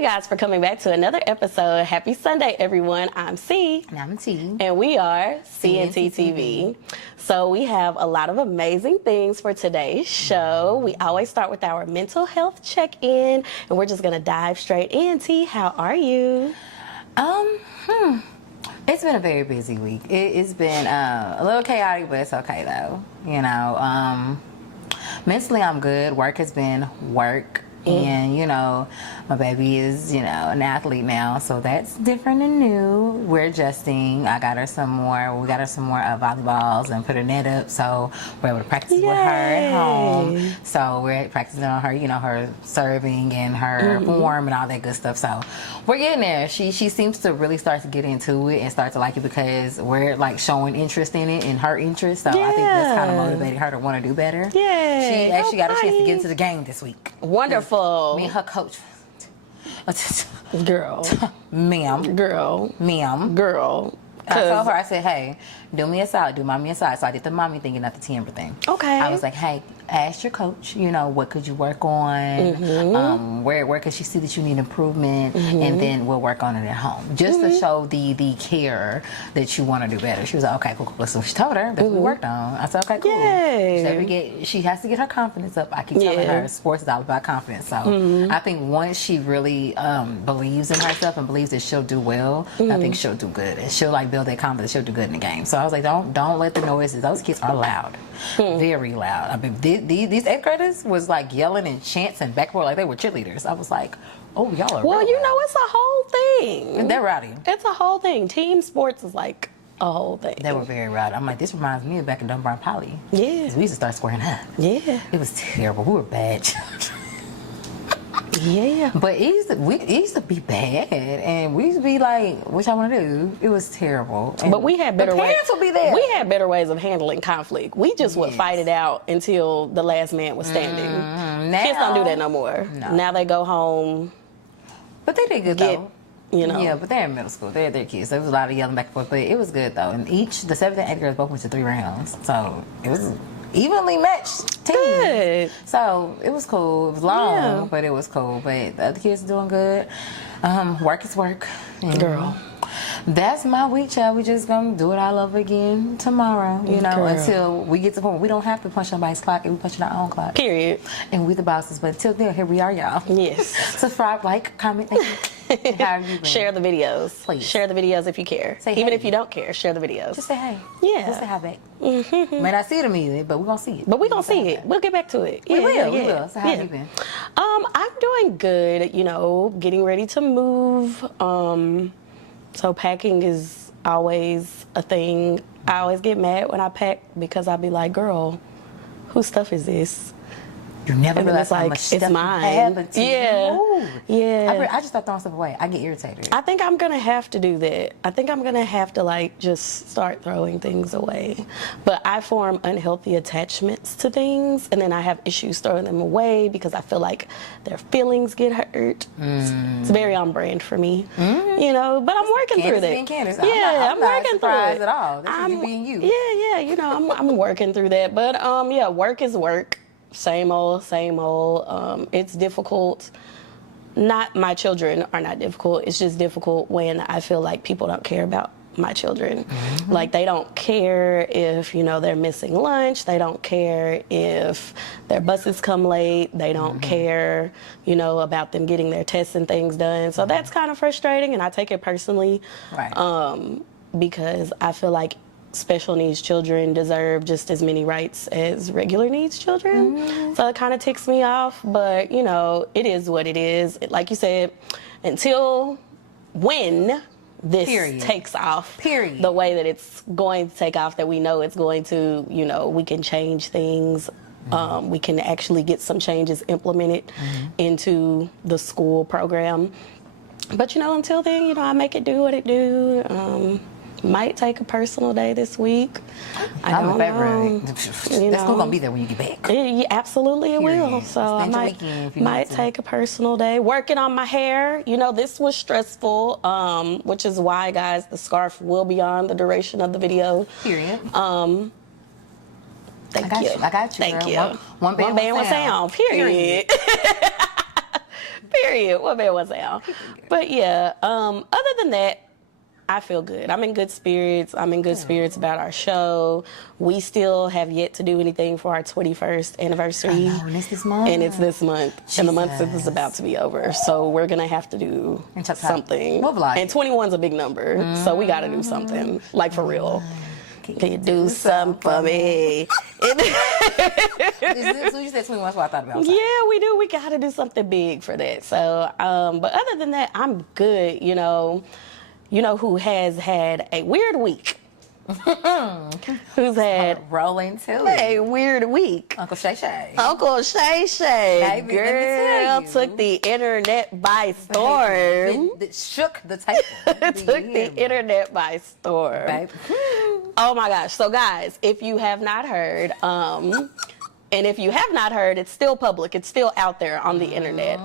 you guys for coming back to another episode. Happy Sunday, everyone. I'm C. And I'm T. And we are CNT TV. So we have a lot of amazing things for today's show. We always start with our mental health check-in, and we're just going to dive straight in. T, how are you? It's been a very busy week. It's been a little chaotic, but it's okay though. You know, mentally I'm good. Work has been work. And, you know, my baby is, you know, an athlete now, so that's different and new. We're adjusting. We got her some more volleyballs and put her net up, so we're able to practice with her at home. So we're practicing on her, you know, her serving and her form and all that good stuff. So we're getting there. She seems to really start to get into it and start to like it because we're like showing interest in it and her interest. So I think that's kind of motivated her to want to do better. Yeah. She actually got a chance to get into the game this week. Wonderful. Me and her coach. Girl. Ma'am. Girl. Ma'am. Girl. I told her, I said, hey, do me a solid, do mommy a solid. So I did the mommy thing and not the timber thing. Okay. I was like, hey, ask your coach, you know, what could you work on? Where could she see that you need improvement? And then we'll work on it at home. Just to show the care that you want to do better. She was like, okay, cool. So she told her, that's what we worked on. I said, okay, cool. Yay. She has to get her confidence up. I keep telling her, sports is all about confidence. So I think once she really believes in herself and believes that she'll do well, I think she'll do good. And she'll like build that confidence, she'll do good in the game. So I was like, don't let the noises, those kids are loud. Very loud. I mean, these 8th graders was like yelling and chants and backboard like they were cheerleaders. I was like, oh, y'all are well, real you loud. know, it's a whole thing. And they're rowdy. It's a whole thing. Team sports is like a whole thing. They were very rowdy. I'm like, this reminds me of back in Dunbar Poly. Yeah. 'Cause we used to start squaring up. Yeah. It was terrible. We were bad children. Yeah. But it used to be bad, and we used to be like, "What y'all want to do?" It was terrible. And but we had better ways. Parents would be there. We had better ways of handling conflict. We just would fight it out until the last man was standing. Now, Kids don't do that no more. No. Now they go home. But they did good though. You know. Yeah, but they're in middle school. They're kids. There was a lot of yelling back and forth, but it was good though. And the 7th and 8th girls both went to 3 rounds, so it was evenly matched teams. Good. So it was cool. It was long, Yeah. but it was cool. But the other kids are doing good. Work is work. And Girl. that's my week, child. We just gonna do it all over again tomorrow. You know, Girl. until we get to the point where we don't have to punch nobody's clock and we punch our own clock. Period. And we the bosses. But until then, here we are, y'all. Yes. Subscribe, like, comment, thank you. How have you been? Share the videos. Please. Share the videos if you care. Say Even hey. if you don't care, share the videos. Just say hey. Yeah. Just say hi back. May not see it immediately, but we're gonna see it. But we're going to see it. We'll get back to it. We Yeah, will. yeah, We will. So how have you been? I'm doing good, you know, getting ready to move. So packing is always a thing. I always get mad when I pack because I'll be like, girl, whose stuff is this? You never And then realize it's how like, much it's stuff mine. you have until Yeah. you move. Yeah. I just start throwing stuff away. I get irritated. I think I'm going to have to do that. I think I'm going to have to like just start throwing things away. But I form unhealthy attachments to things, and then I have issues throwing them away because I feel like their feelings get hurt. It's very on brand for me, you know, but I'm working through that. Candace. Yeah, I'm not working through surprised it. at all. That's you being you. Yeah, you know, I'm working through that. But yeah, work is work. Same old. It's difficult. Not my children are not difficult. It's just difficult when I feel like people don't care about my children. Like they don't care if, you know, they're missing lunch. They don't care if their buses come late. They don't care, you know, about them getting their tests and things done. So that's kind of frustrating, and I take it personally. Right. Because I feel like special needs children deserve just as many rights as regular needs children. So it kind of ticks me off, but you know, it is what it is. Like you said, until when this takes off, the way that it's going to take off, that we know it's going to, you know, we can change things. We can actually get some changes implemented into the school program. But you know, until then, you know, I make it do what it do. Might take a personal day this week. I don't know. That's gonna be there when you get back. Absolutely, it will. So I might take a personal day. Working on my hair. You know, this was stressful, which is why, guys, the scarf will be on the duration of the video. Period. Thank you. I got you. Thank girl. you. One band, one sound. Period. Period. What man was down? But yeah, other than that, I feel good. I'm in good spirits. I'm in good spirits about our show. We still have yet to do anything for our 21st anniversary. I know, and it's this month. And it's this month. And the month Jesus. is about to be over. So we're going to have to do something. We'll vlog. And 21's a big number. So we got to do something. Like, for real. Can you do something for me? So you said 21, so I thought about. Yeah, we do. We got to do something big for that. So, but other than that, I'm good. You know who has had a weird week? Who's had rolling too? A weird week? Uncle Shay Shay. Uncle Shay Shay. Baby, girl, took the internet by storm. It shook the table. Took the internet by storm. Baby. Oh my gosh. So guys, if you have not heard, and if you have not heard, it's still public. It's still out there on the internet.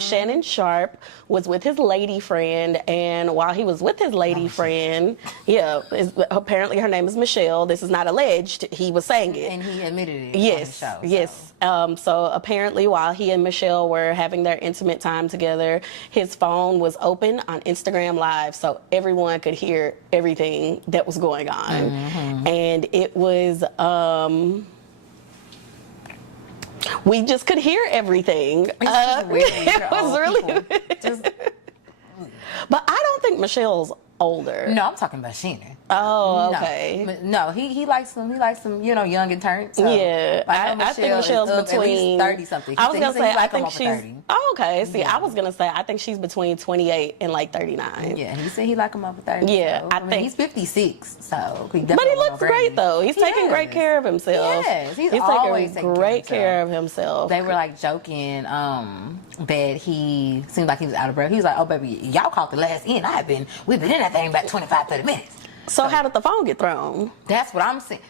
Shannon Sharp was with his lady friend, and while he was with his lady friend, apparently her name is Michelle. This is not alleged. He was saying it. And he admitted it Yes, on the show. yes. So apparently while he and Michelle were having their intimate time together, his phone was open on Instagram Live, so everyone could hear everything that was going on. And it was... we just could hear everything. It was really... But I don't think Michelle's older. No, I'm talking about Shannon. Oh, okay. No, he likes them, young and turned. So. Yeah, I think Michelle's between 30 something. I was gonna say I think she's 30. Oh, okay. See, I was gonna say I think she's between 28 and like 39. Yeah, he said he like him over 30. Yeah, so, I think he's 56, so but he looks great though. He's taking great care of himself. Yes, he's always taking great care of himself. They were like joking that he seemed like he was out of breath. He was like, "Oh baby, y'all caught the last end. We've been in that thing about 25-30 minutes." So how did the phone get thrown? That's what I'm saying.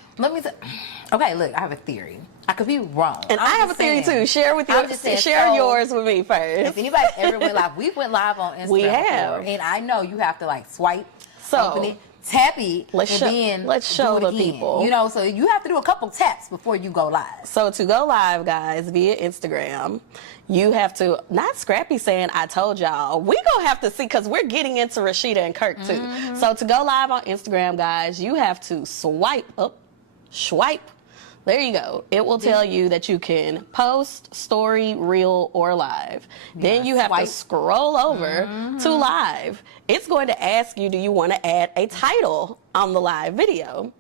Okay, look, I have a theory. I could be wrong. And I have a theory too. Share yours with me first. If anybody ever went live, we went live on Instagram. We have. Before, and I know you have to like swipe, so, open it, tap it, let's show the people. So you have to do a couple taps before you go live. So to go live, guys, via Instagram, you have to, not Scrappy saying I told y'all, we gonna have to see, because we're getting into Rashida and Kirk too. So to go live on Instagram, guys, you have to swipe. There you go. It will tell you that you can post, story, reel, or live. Then you have to scroll over to live. It's going to ask you, do you want to add a title on the live video?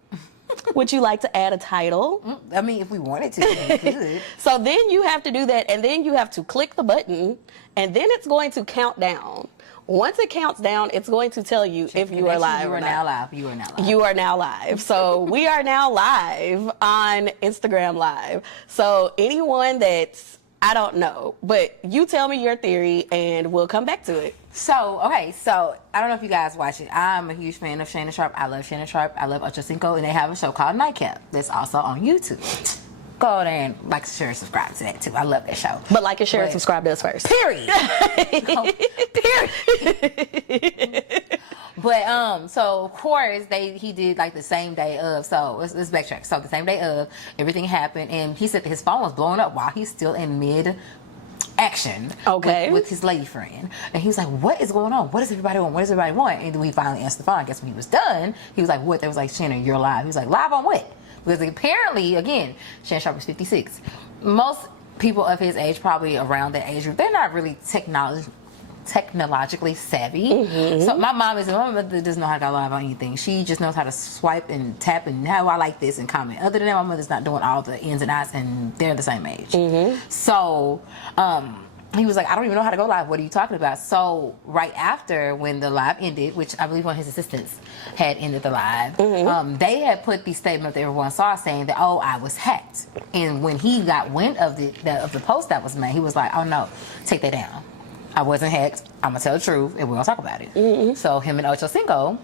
Would you like to add a title? I mean, if we wanted to, we could. So then you have to do that, and then you have to click the button, and then it's going to count down. Once it counts down, it's going to tell you if you are live or not. You are now live. You are now live. So we are now live on Instagram Live. So anyone that's, I don't know, but you tell me your theory, and we'll come back to it. So I don't know if you guys watch it. I'm a huge fan of Shannon Sharp. I love Shannon Sharp. I love Ocho Cinco, and they have a show called Nightcap that's also on YouTube. Go there and like, share, and subscribe to that too. I love that show. But like and share and subscribe to us first. Period. Period. But so of course he did like the same day of. So let's backtrack. So the same day of, everything happened, and he said that his phone was blowing up while he's still in mid action with his lady friend. And he was like, what is going on? What does everybody want? What does everybody want? And then we finally answered the phone. I guess when he was done, he was like, what? They was like, Shannon, you're live. He was like, live on what? Because apparently, again, Shannon Sharp is 56. Most people of his age, probably around that age group, they're not really technologically savvy. So my mother doesn't know how to go live on anything. She just knows how to swipe and tap and how I like this and comment. Other than that, my mother's not doing all the ins and outs, and they're the same age. So he was like, I don't even know how to go live. What are you talking about? So right after, when the live ended, which I believe one of his assistants had ended the live, they had put the statement that everyone saw saying that, oh, I was hacked. And when he got wind of the post that was made, he was like, oh no, take that down. I wasn't hacked. I'm gonna tell the truth, and we're gonna talk about it. So him and Ocho Cinco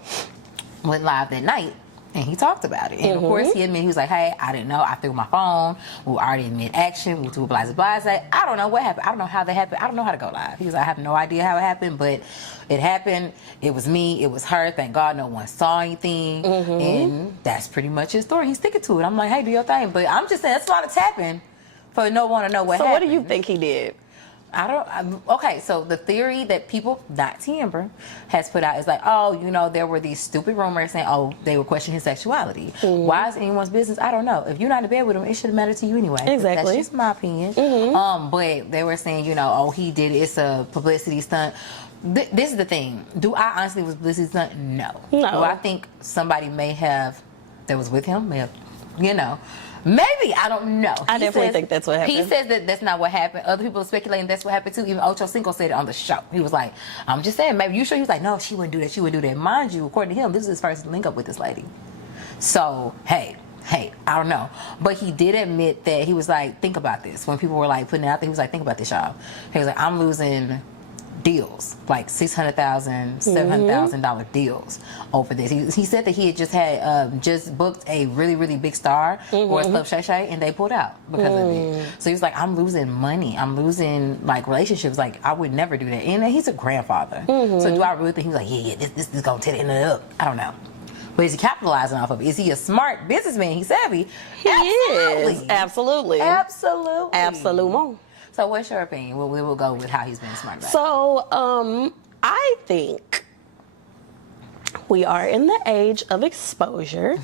went live that night, and he talked about it. And of course, he admitted, he was like, hey, I didn't know. I threw my phone. We were already in mid-action. We were blase. I don't know what happened. I don't know how that happened. I don't know how to go live. He was like, I have no idea how it happened, but it happened. It was me. It was her. Thank God no one saw anything. And that's pretty much his story. He's sticking to it. I'm like, hey, do your thing. But I'm just saying, that's a lot of tapping for no one to know what happened. So what do you think he did? Okay, so the theory that people, not Timber, has put out is like, oh, you know, there were these stupid rumors saying, oh, they were questioning his sexuality. Why is it anyone's business? I don't know. If you're not in bed with him, it shouldn't matter to you anyway. Exactly. That's just my opinion. But they were saying, you know, oh, he did it. It's a publicity stunt. This is the thing. Do I honestly was publicity stunt? No. Do I think somebody that was with him, may have, you know, maybe, I don't know. I definitely think that's what happened. He says that that's not what happened. Other people are speculating that's what happened too. Even Ocho Cinco said it on the show. He was like, I'm just saying, maybe you sure? He was like, no, she wouldn't do that. She wouldn't do that. Mind you, according to him, this is his first link up with this lady. So, hey, I don't know. But he did admit that he was like, think about this. When people were like putting it out there, he was like, think about this, y'all. He was like, I'm losing deals, like $600,000, $700,000 deals over this. He said that he had just booked a really, really big star for his Club Shay Shay, and they pulled out because of it. So he was like, I'm losing money. I'm losing like relationships. Like I would never do that. And he's a grandfather. So do I really think he was like, yeah, this is gonna tear it up? I don't know. But is he capitalizing off of it? Is he a smart businessman? He's savvy. He is. Absolutely. Absolutely. So what's your opinion? We will go with how he's been smart about it. So, I think we are in the age of exposure.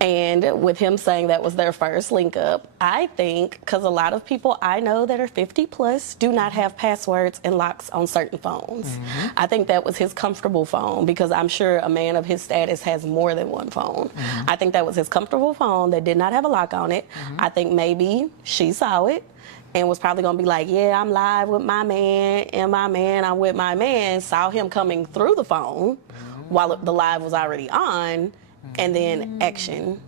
And with him saying that was their first link up, I think, because a lot of people I know that are 50 plus do not have passwords and locks on certain phones. I think that was his comfortable phone, because I'm sure a man of his status has more than one phone. I think that was his comfortable phone that did not have a lock on it. I think maybe she saw it and was probably gonna be like, yeah, I'm live with my man, and my man, I'm with my man, saw him coming through the phone while the live was already on, and then action.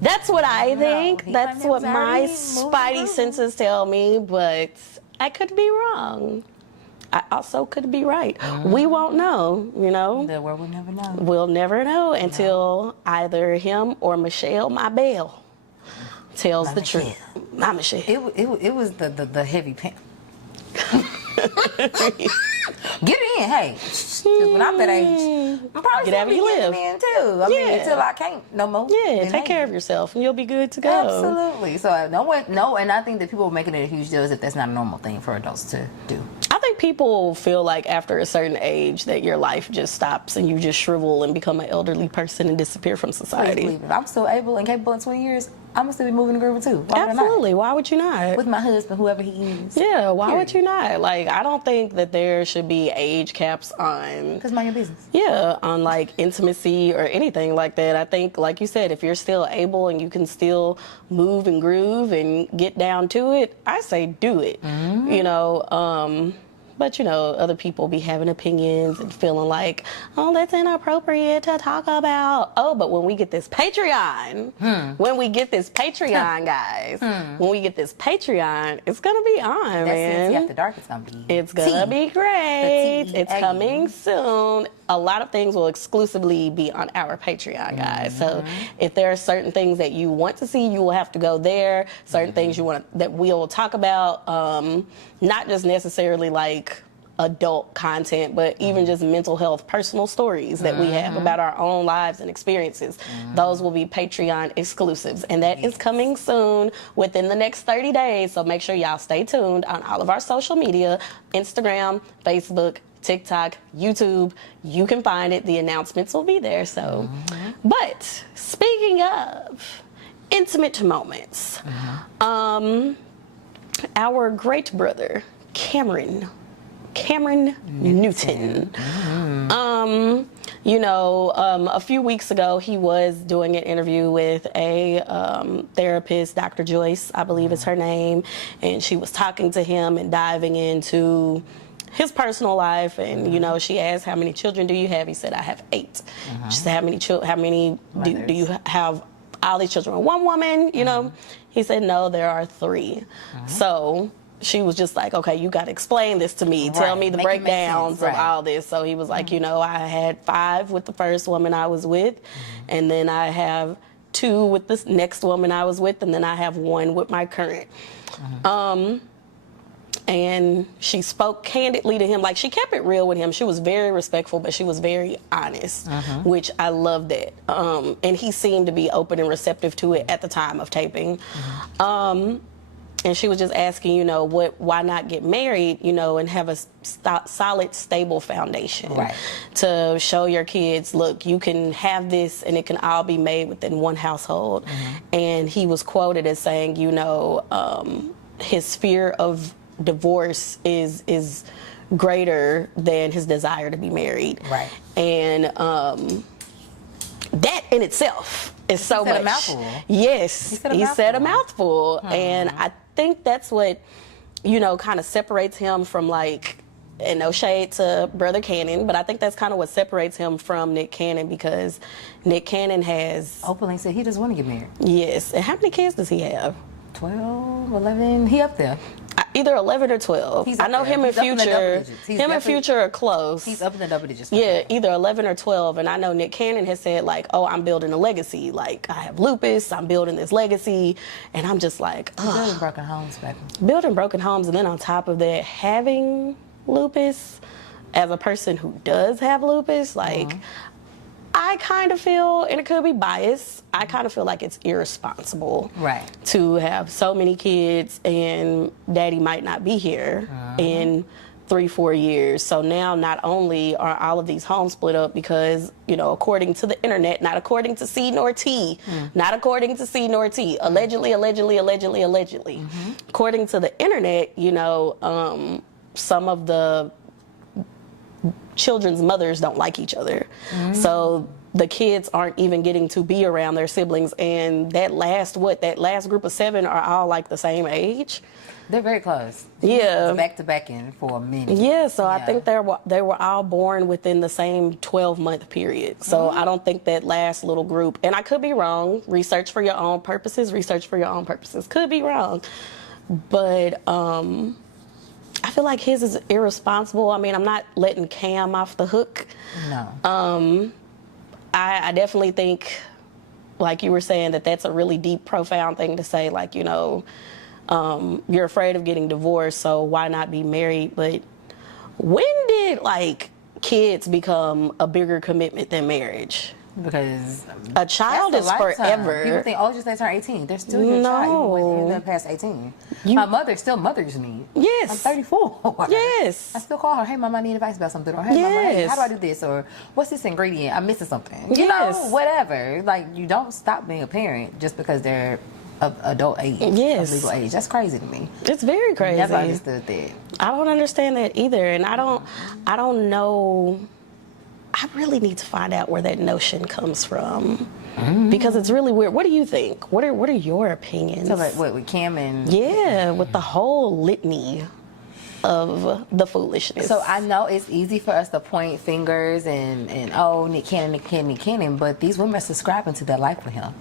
That's what I think. That's what my spidey senses tell me, but I could be wrong. I also could be right. We won't know, you know? The world will never know. We'll never know until either him or Michelle, my Belle, tells the truth. My Michelle. It was the heavy pen. Get it in, hey. Because when I'm that age, I'm probably Get out where you live. In too. I mean, until I can't no more. Yeah, take care of yourself and you'll be good to go. Absolutely. So and I think that people are making it a huge deal as if that's not a normal thing for adults to do. I think people feel like after a certain age that your life just stops and you just shrivel and become an elderly person and disappear from society. Please, if I'm still able and capable in 20 years, I'm gonna still be moving the groove too. Absolutely. Why would you not? With my husband, whoever he is. Yeah, why would you not? Like, I don't think that there should be age caps on... Because mind your business. Yeah, on like intimacy or anything like that. I think, like you said, if you're still able and you can still move and groove and get down to it, I say do it. You know, but, you know, other people be having opinions and feeling like, oh, that's inappropriate to talk about. Oh, but when we get this Patreon, guys, when we get this Patreon, it's going to be on, man. That's After Dark. It's going to be. It's going to be great. It's coming soon. A lot of things will exclusively be on our Patreon, guys. So if there are certain things that you want to see, you will have to go there. Certain things you want that we will talk about, not just necessarily like adult content, but even just mental health, personal stories that we have about our own lives and experiences. Those will be Patreon exclusives, and that is coming soon within the next 30 days. So make sure y'all stay tuned on all of our social media, Instagram, Facebook, TikTok, YouTube. You can find it. The announcements will be there. So, but speaking of intimate moments, our great brother, Cameron Newton. You know, a few weeks ago, he was doing an interview with a therapist, Dr. Joyce, I believe is her name, and she was talking to him and diving into his personal life, and you know, she asked, how many children do you have? He said, I have 8. She said, how many do you have? All these children with one woman, you know? He said, no, there are 3. So she was just like, okay, you got to explain this to me. Tell me the breakdowns of all this. So he was like, you know, I had 5 with the first woman I was with, and then I have 2 with this next woman I was with, and then I have 1 with my current. And she spoke candidly to him. Like, she kept it real with him. She was very respectful, but she was very honest, which I loved it. And he seemed to be open and receptive to it at the time of taping. and she was just asking, you know, why not get married, you know, and have a solid, stable foundation to show your kids, look, you can have this and it can all be made within one household. And he was quoted as saying, you know, his fear of divorce is greater than his desire to be married. Right. And that in itself is so much. A mouthful. Yes, he said a mouthful. And I think that's what, you know, kind of separates him from, like, and no shade to Brother Cannon, but I think that's kind of what separates him from Nick Cannon, because Nick Cannon has openly said he doesn't want to get married. Yes. And how many kids does he have? 12, 11, he up there. Either 11 or 12. I know him and Future. Him and Future are close. He's up in the double digits. Yeah, either 11 or 12. And I know Nick Cannon has said, like, oh, I'm building a legacy. Like, I have lupus. I'm building this legacy. And I'm just like, ugh. Building broken homes, baby. Building broken homes. And then on top of that, having lupus, as a person who does have lupus, like, I kind of feel, and it could be biased, I kind of feel like it's irresponsible to have so many kids and daddy might not be here in 3-4 years. So now not only are all of these homes split up because, you know, according to the internet, not according to C nor T, not according to C nor T, allegedly, according to the internet, you know, some of the children's mothers don't like each other. So the kids aren't even getting to be around their siblings, and that last group of 7 are all like the same age. They're very close. Yeah. Back to back in for a minute. Yeah, so I think they were all born within the same 12-month period. So I don't think that last little group, and I could be wrong, research for your own purposes, could be wrong. But I feel like his is irresponsible. I mean, I'm not letting Cam off the hook. No. I definitely think, like you were saying, that's a really deep, profound thing to say. Like, you know, you're afraid of getting divorced, so why not be married? But when did, like, kids become a bigger commitment than marriage? Because a child is forever. People think, oh, just they turn 18. They're still your child even when they're past 18. My mother still mothers me. Yes. I'm 34. Yes. I still call her, hey, Mama, I need advice about something. Or, hey, Mama, hey, how do I do this? Or, what's this ingredient? I'm missing something. You know, whatever. Like, you don't stop being a parent just because they're of adult age, of legal age. That's crazy to me. It's very crazy. Never understood that. I don't understand that either. And I don't know. I really need to find out where that notion comes from, because it's really weird. What do you think? What are your opinions? So like what with Cam and with the whole litany of the foolishness. So I know it's easy for us to point fingers and oh, Nick Cannon, but these women are subscribing to their life with him.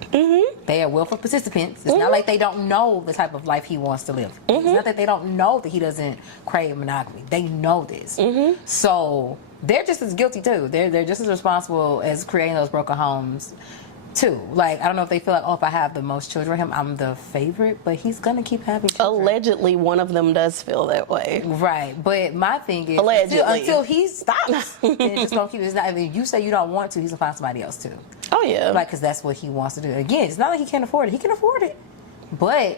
They are willful participants. It's not like they don't know the type of life he wants to live. It's not that they don't know that he doesn't crave monogamy. They know this. So they're just as guilty too. They're just as responsible as creating those broken homes too. Like, I don't know if they feel like, oh, if I have the most children, I'm the favorite, but he's gonna keep having children. Allegedly, one of them does feel that way. Right, but my thing is, until he stops, then it's just gonna keep. It's not. I mean, you say you don't want to, he's gonna find somebody else too. Oh yeah, like, because that's what he wants to do. Again, it's not like he can't afford it. He can afford it. But,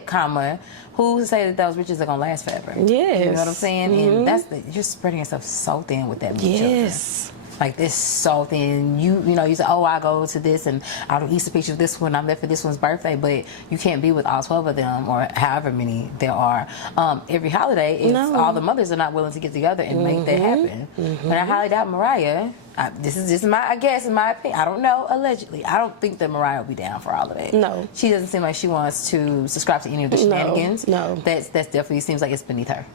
who's to say that those riches are gonna last forever? Yes. You know what I'm saying? And you're spreading yourself so thin with that many children. Like, this so thin. You know, you say, oh, I go to this and I'll do Easter pictures of this one, I'm there for this one's birthday, but you can't be with all 12 of them or however many there are every holiday if all the mothers are not willing to get together and make that happen. But I highly doubt Mariah. This is my, I guess, in my opinion. I don't know, allegedly. I don't think that Mariah will be down for all of it. No. She doesn't seem like she wants to subscribe to any of the shenanigans. No. That's definitely seems like it's beneath her.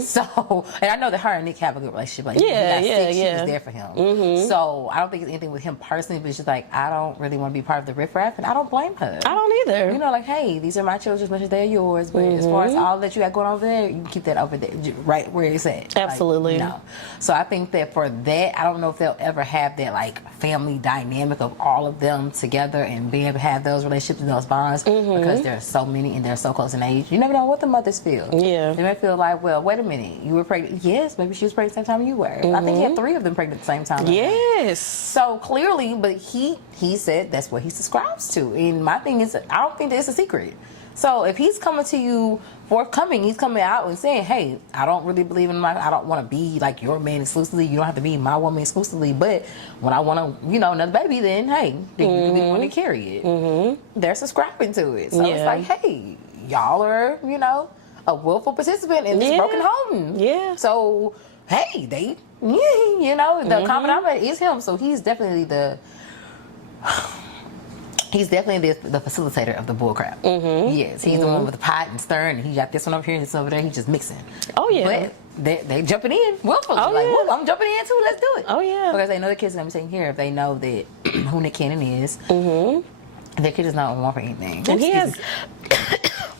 So, and I know that her and Nick have a good relationship. Like, she was there for him. So, I don't think it's anything with him personally, but it's just like, I don't really want to be part of the riffraff, and I don't blame her. I don't either. You know, like, hey, these are my children as much as they're yours, but as far as all that you got going over there, you can keep that over there, right where it's at. Absolutely. Like, no. So, I think that for that, I don't know if they'll ever have that, like, family dynamic of all of them together and being able to have those relationships and those bonds because there are so many and they're so close in age. You never know what the mothers feel. Yeah. They may feel like, well, wait a minute, you were pregnant. Yes, maybe she was pregnant at the same time you were. I think he had 3 of them pregnant at the same time. Yes. So clearly, but he said that's what he subscribes to. And my thing is, I don't think that it's a secret. So if he's coming to you forthcoming, he's coming out and saying, hey, I don't really believe in I don't want to be like your man exclusively. You don't have to be my woman exclusively. But when I want to, another baby, then hey, then you can be the one to carry it. They're subscribing to it. So it's like, hey, y'all are, a willful participant in this broken home. Yeah. So, hey, the common denominator is him. So he's definitely the facilitator of the bullcrap. Yes, he's the one with the pot and stir, and he got this one over here, this over there. He's just mixing. Oh yeah. But they jumping in willfully. Well, I'm jumping in too. Let's do it. Oh yeah. Because they know the kids are gonna be taken care of. They know that who Nick Cannon is. Their kid is not one for anything. And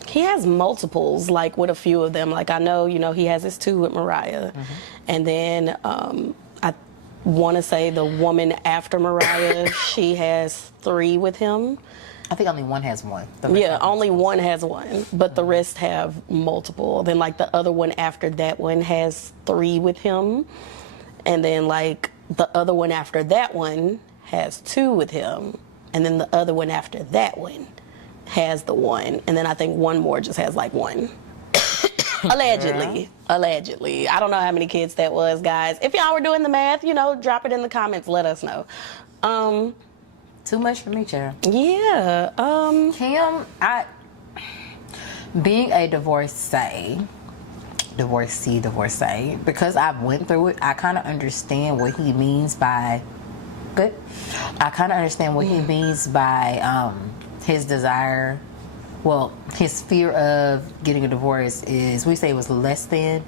he has multiples, like with a few of them. Like I know, he has his 2 with Mariah, and then I want to say the woman after Mariah, she has 3 with him. I think only one has one. Yeah, only one has one, but the rest have multiple. Then like the other one after that one has 3 with him, and then like the other one after that one has 2 with him, and then the other one after that one has the 1, and then I think one more just has like 1. Allegedly. I don't know how many kids that was, guys. If y'all were doing the math, drop it in the comments. Let us know. Too much for me, child. Yeah. Kim, being a divorcee, because I've went through it, I kind of understand what he means by. Good. I kind of understand what he means by his desire. Well, his fear of getting a divorce is, we say it was less than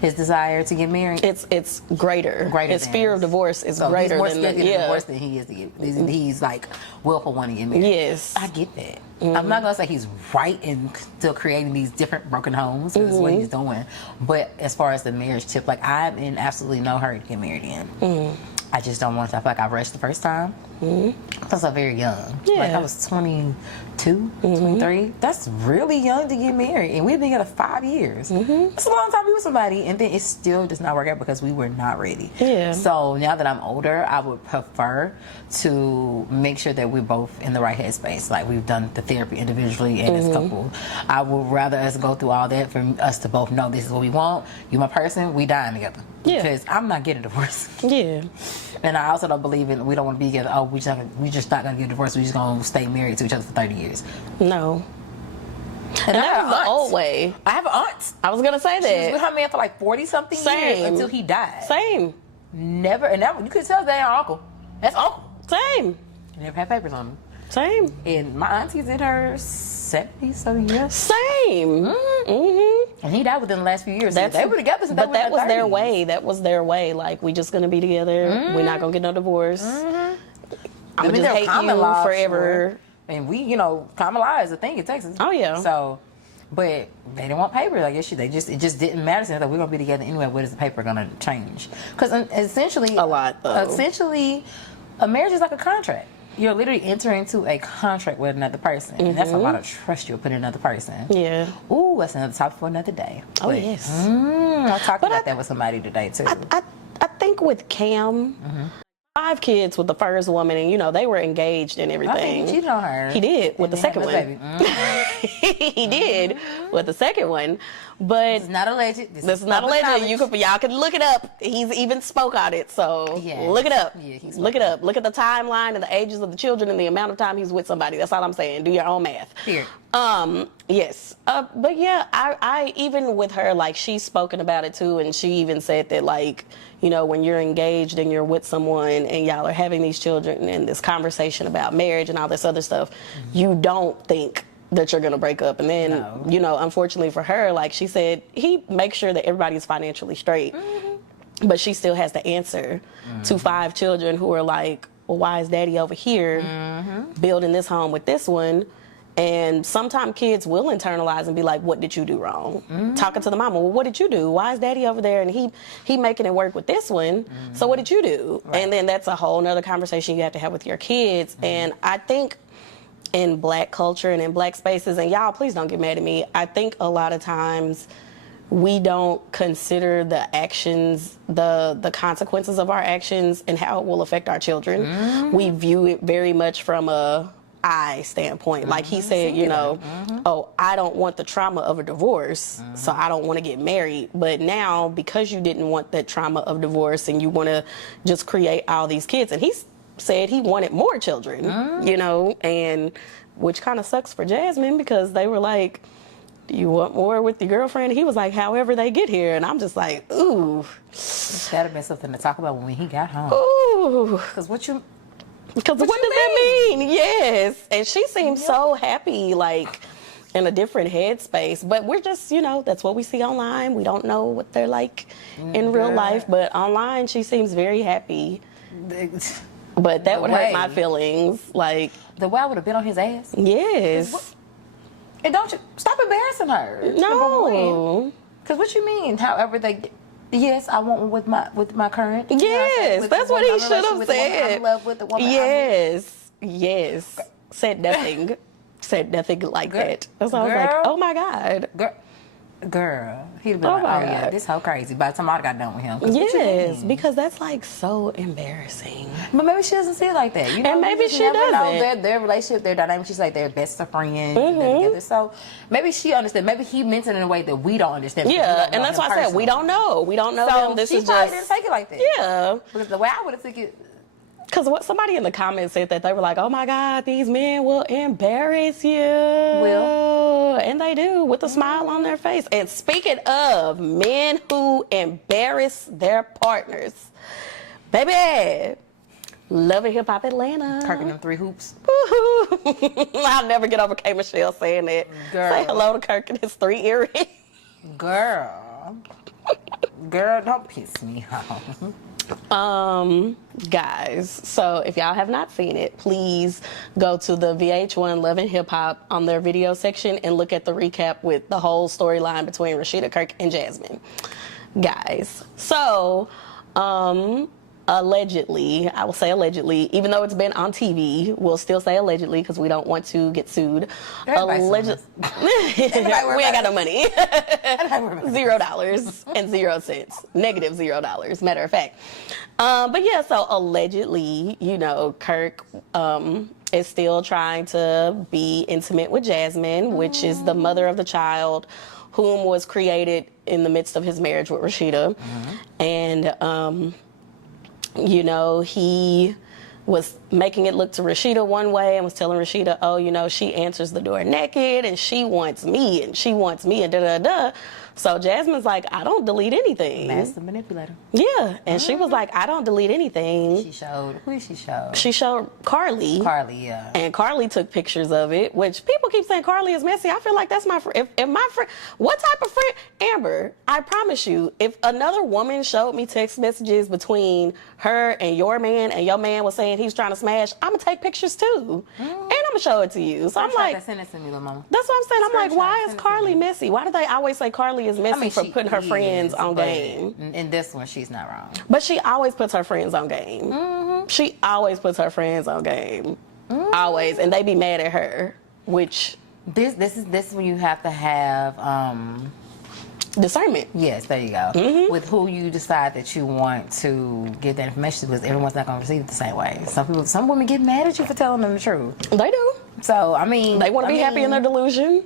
his desire to get married. It's greater. His fear of divorce is so greater he's more than scared to get a divorce than he is to get. He's like willful wanting to get married. Yes, I get that. I'm not gonna say he's right in still creating these different broken homes. Because what he's doing. But as far as the marriage tip, like I'm in absolutely no hurry to get married in. I just don't want to. I feel like I rushed the first time. I was very young. Yeah. Like I was 22, 23. That's really young to get married. And we've been together 5 years. That's a long time to be with somebody. And then it still does not work out because we were not ready. Yeah. So now that I'm older, I would prefer to make sure that we're both in the right headspace. Like we've done the therapy individually and as a couple. I would rather us go through all that for us to both know this is what we want. You my person, we dying together. Yeah. Because I'm not getting divorced. Yeah. And I also don't believe in we don't want to be together. Oh, we just not gonna get divorced. We just gonna stay married to each other for 30 years. No. And that was the old way. I have an aunt. I was gonna say that. She was with her man for like 40 something years until he died. Same. Never, and that you could tell they are uncle. That's uncle. Same. Never had papers on him. Same. And my auntie's in her 70s, so yeah. Same. And he died within the last few years. They were together since they were in their 30s. That was their way. That was their way. Like, we just gonna be together. We're not gonna get no divorce. I'm gonna just hate you forever. Sure. And we, common law is a thing in Texas. Oh yeah. So, but they didn't want papers. I guess it just didn't matter. So we're gonna be together anyway. What is the paper gonna change? Because essentially, a lot. Though. Essentially, a marriage is like a contract. You're literally entering into a contract with another person. And that's a lot of trust you'll put in another person. Yeah. Ooh, that's another topic for another day. Oh, yes. I talked about that with somebody today, too. I think with Cam, 5 kids with the first woman, and, they were engaged and everything. I think he cheated on her. He did with the second one. He did with the second one. But this is not alleged. This is not alleged. Y'all can look it up. He's even spoke on it. So look it up. Yeah, look it up. Look at the timeline and the ages of the children and the amount of time he's with somebody. That's all I'm saying. Do your own math. Here. Yes. But yeah, I even with her, like, she's spoken about it too, and she even said that, like, when you're engaged and you're with someone and y'all are having these children and this conversation about marriage and all this other stuff, you don't think that you're gonna break up. And then, unfortunately for her, like she said, he makes sure that everybody's financially straight. But she still has to answer to 5 children who are like, well, why is daddy over here building this home with this one? And sometimes kids will internalize and be like, what did you do wrong? Talking to the mama, well, what did you do? Why is daddy over there and he making it work with this one? So what did you do? Right. And then that's a whole nother conversation you have to have with your kids. And I think in Black culture and in Black spaces, and y'all, please don't get mad at me, I think a lot of times we don't consider the actions, the consequences of our actions and how it will affect our children. We view it very much from a I standpoint. Like he said, you know, oh, I don't want the trauma of a divorce, so I don't want to get married. But now, because you didn't want that trauma of divorce and you want to just create all these kids, and he said he wanted more children, you know, and which kind of sucks for Jasmine because they were like, do you want more with your girlfriend? He was like, however they get here. And I'm just like, ooh. That'd have been something to talk about when he got home. Ooh. Because what does that mean? Yes. And she seems so happy, like in a different headspace. But we're just, you know, that's what we see online. We don't know what they're like in real life. But online, she seems very happy. But that would hurt my feelings. Like, the way I would have been on his ass. Yes. And don't you stop embarrassing her. No. Because what you mean? However they get. Yes, I want one with my current. Yes, that's what he should have said. I'm in love with the woman. Yes. Said nothing. Said nothing like that. So I was like, oh my God. Girl, he'd be like, oh yeah, this whole crazy. By the time I got done with him. Yes, because that's like so embarrassing. But maybe she doesn't see it like that. You know, and maybe she doesn't. Their relationship, their dynamic, she's like their best of friends. They're together. So maybe she understands. Maybe he meant it in a way that we don't understand. Yeah, and that's why I said we don't know. We don't know them. This is probably didn't take it like that. Yeah. Because the way I would have taken it. Because what somebody in the comments said that they were like, oh my God, these men will embarrass you. And they do, with a smile on their face. And speaking of men who embarrass their partners, baby, Love and Hip Hop Atlanta. Kirking them 3 hoops. I'll never get over K. Michelle saying that. Girl. Say hello to Kirk and his 3 earrings. Girl, don't piss me off. Guys, so if y'all have not seen it, please go to the VH1 Love and Hip Hop on their video section and look at the recap with the whole storyline between Rashida, Kirk, and Jasmine. Guys, so allegedly, I will say allegedly, even though it's been on TV, we'll still say allegedly because we don't want to get sued. Allegedly, we ain't got no money. $0 and 0 cents. Negative $0, matter of fact. But yeah, so allegedly, you know, Kirk is still trying to be intimate with Jasmine, which is the mother of the child whom was created in the midst of his marriage with Rashida. And you know, he was making it look to Rashida one way and was telling Rashida, oh, you know, she answers the door naked and she wants me and da-da-da. So Jasmine's like, I don't delete anything. Master manipulator. Yeah, and she was like, I don't delete anything. She showed, who did she show? She showed Carly. Carly, yeah. And Carly took pictures of it, which people keep saying Carly is messy. I feel like that's my friend. If my friend, what type of friend? Amber, I promise you, if another woman showed me text messages between her and your man was saying he's trying to smash, I'm gonna take pictures too. And I'm gonna show it to you. So I'm like, send it to me, little mama. that's what I'm saying. I'm like, why is Carly messy? Why do they always say Carly is messy for putting her friends on game? In this one, she's not wrong. But she always puts her friends on game. She always puts her friends on game. Always. And they be mad at her, which... This is when you have to have... discernment. Yes, there you go. With who you decide that you want to give that information to, because everyone's not going to receive it the same way. Some women get mad at you for telling them the truth. They do. So, I mean... They want to be happy in their delusion.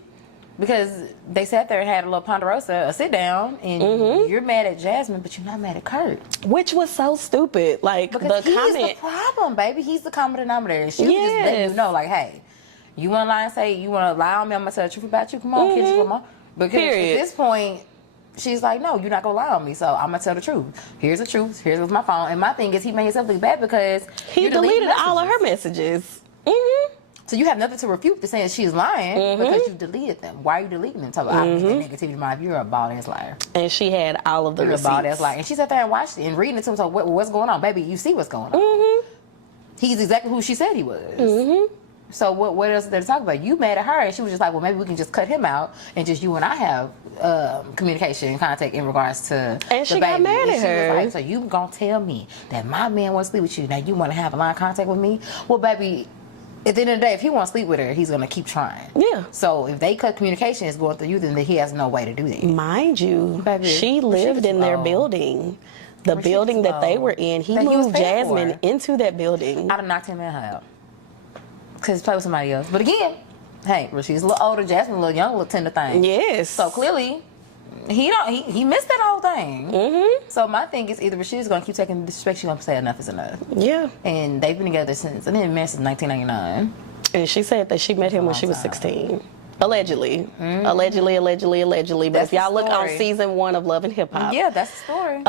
Because they sat there and had a little ponderosa, a sit down, and you're mad at Jasmine, but you're not mad at Kurt. Which was so stupid. Like, because he's the problem, baby. He's the common denominator. And she was just letting you know, like, hey, you want to lie and say, you want to lie on me, I'm going to tell the truth about you? Come on, kids, come on. Because at this point, she's like, no, you're not going to lie on me, so I'm going to tell the truth. Here's the truth. Here's what's my phone. And my thing is, he made himself look bad because he deleted all of her messages. So you have nothing to refute to saying she's lying because you deleted them. Why are you deleting them? So I'm getting negativity in my life. You're a bald-ass liar. And she had all of the receipts. You're a bald-ass liar. And she sat there and watched it and reading it to him. So what's going on? Baby, you see what's going on. He's exactly who she said he was. So what else is there to talk about? You mad at her, and she was just like, well, maybe we can just cut him out and just you and I have communication and contact in regards to and she got mad at her. Like, so you gonna tell me that my man wants to sleep with you, now you want to have a line of contact with me? Well, baby, at the end of the day, if he wants to sleep with her, he's going to keep trying. Yeah. So if they cut communication is going through you, then he has no way to do that. Mind you, baby, she lived in their building. The building that they were in. He moved Jasmine into that building. I'd have knocked him and her out. Because play with somebody else. But again, hey, Rashida's a little older, Jasmine a little young, a little tender thing. Yes. So clearly, he missed that whole thing. So my thing is either Rashida's gonna keep taking disrespect, she's gonna say enough is enough. Yeah. And they've been together since, I think, married since 1999. And she said that she met him when she was 16. Allegedly. Allegedly. But That's if y'all the look on story. season 1 of Love and Hip Hop. Yeah, that's the story.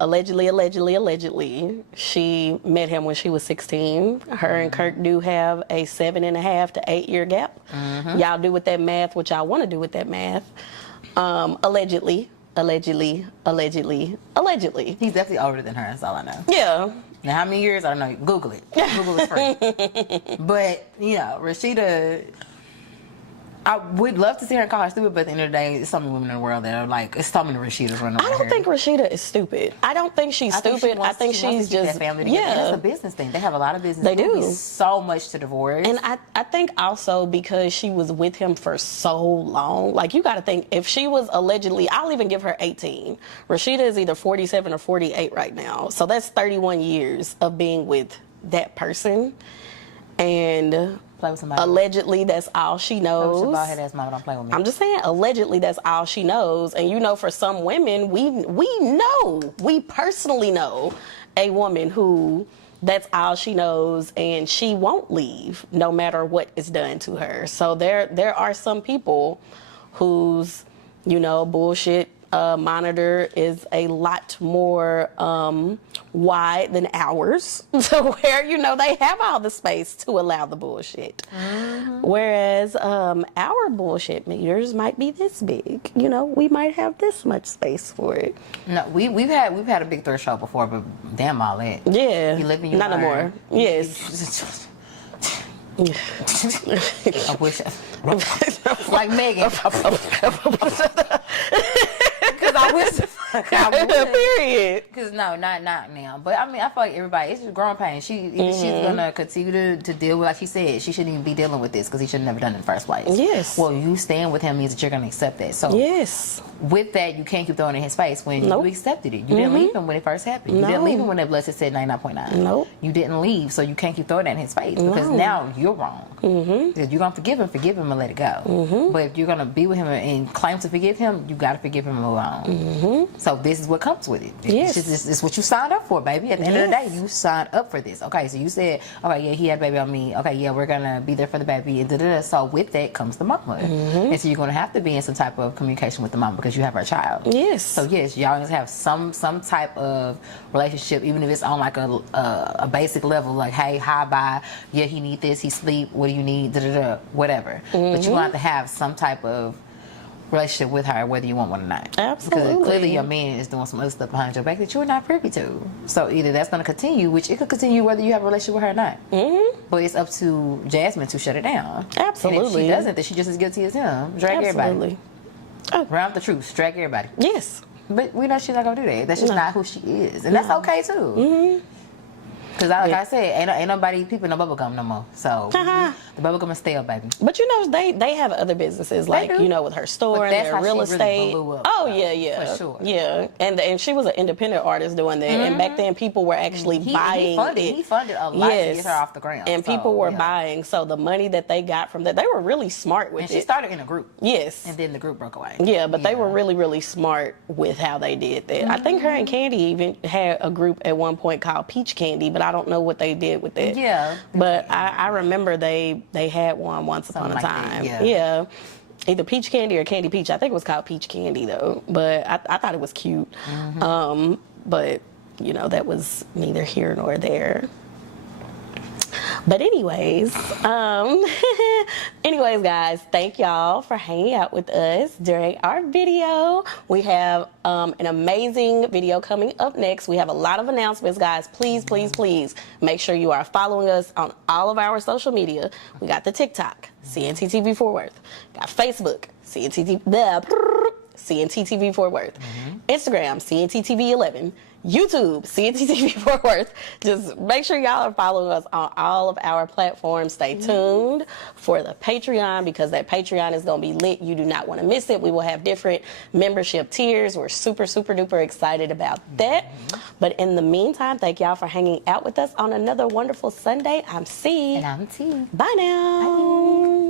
Allegedly, she met him when she was 16. Her and Kirk do have a 7.5 to 8 year gap. Y'all do with that math what y'all want to do with that math. Allegedly. He's definitely older than her, that's all I know. Yeah. Now, how many years? I don't know. Google it. Google is free. But, you know, Rashida, I would love to see her call her stupid, but at the end of the day, there's so many women in the world that are like, it's so many Rashidas running around I don't think Rashida is stupid. I don't think she's stupid. I think she's just, family together. And it's a business thing. They have a lot of business. They do. Be so much to divorce. And I think also because she was with him for so long, like you got to think, if she was allegedly, I'll even give her 18. Rashida is either 47 or 48 right now. So that's 31 years of being with that person. And play with somebody. Allegedly, that's all she knows. Bald-headed mama, don't play with me. I'm just saying, allegedly, that's all she knows. And you know, for some women, we personally know a woman who that's all she knows, and she won't leave no matter what is done to her. So there are some people whose, you know, bullshit monitor is a lot more wide than ours, to where, you know, they have all the space to allow the bullshit. Whereas our bullshit meters might be this big. You know, we might have this much space for it. No, we've had a big threshold before, but damn all that. Yeah, You live and you not no learn. more. Yes. I wish, like Megan. Because I wish. Period. Because no, not now. But I mean, I feel like everybody, it's just growing pain. She's gonna continue to deal with, like she said, she shouldn't even be dealing with this because he should have never done it in the first place. Yes. Well, you staying with him means that you're gonna accept that. So Yes. with that, you can't keep throwing it in his face when Nope. you accepted it. You didn't leave him when it first happened. You No. didn't leave him when that blessed said 99.9. Nope. You didn't leave, so you can't keep throwing that in his face because now you're wrong. If you're gonna forgive him and let it go. But if you're gonna be with him and claim to forgive him, you gotta forgive him and move on. So this is what comes with it. Yes. It's what you signed up for, baby. At the end of the day, you signed up for this. Okay, so you said, okay, yeah, he had a baby on me. Okay, yeah, we're gonna be there for the baby. And da-da-da. So with that comes the mama. And so you're gonna have to be in some type of communication with the mama because you have her child. Yes. So yes, y'all just have some type of relationship, even if it's on like a basic level, like hey, hi, bye, yeah, he need this, he sleep, what do you need, da-da-da, whatever. But you're gonna have to have some type of relationship with her, whether you want one or not. Absolutely. Because clearly your man is doing some other stuff behind your back that you're not privy to. So either that's going to continue, which it could continue whether you have a relationship with her or not. But it's up to Jasmine to shut it down. Absolutely. And if she doesn't, then she's just as guilty as him. Drag everybody. Round the truth. Drag everybody. Yes. But we know she's not going to do that. That's just not who she is. And that's okay too. Because like I said, ain't nobody peeping no bubble gum no more. So the bubble gum is stale, baby. But you know, they have other businesses, like, you know, with her store But and that's their how real she really estate. blew up, Oh though, yeah. for sure. Yeah. And she was an independent artist doing that. And back then people were actually buying he funded a lot to get her off the ground. And people were buying. So the money that they got from that, they were really smart with And it. she started in a group. Yes. And then the group broke away. Yeah, but they were really, really smart with how they did that. I think her and Candy even had a group at one point called Peach Candy, but I don't know what they did with that. Yeah. But I remember they had one once upon a Something like time. that, Yeah. Either Peach Candy or Candy Peach. I think it was called Peach Candy though. But I thought it was cute. But you know, that was neither here nor there. But anyways, guys, thank y'all for hanging out with us during our video. We have an amazing video coming up next. We have a lot of announcements, guys. Please, please, please make sure you are following us on all of our social media. We got the TikTok, CNT TV Fort Worth. Got Facebook, CNT TV, CNT TV Fort Worth. Instagram, CNT TV 11. YouTube, CNT TV Fort Worth. Just make sure y'all are following us on all of our platforms. Stay tuned for the Patreon, because that Patreon is going to be lit. You do not want to miss it. We will have different membership tiers. We're super, super duper excited about that. But in the meantime, thank y'all for hanging out with us on another wonderful Sunday. I'm C. And I'm T. Bye now. Bye.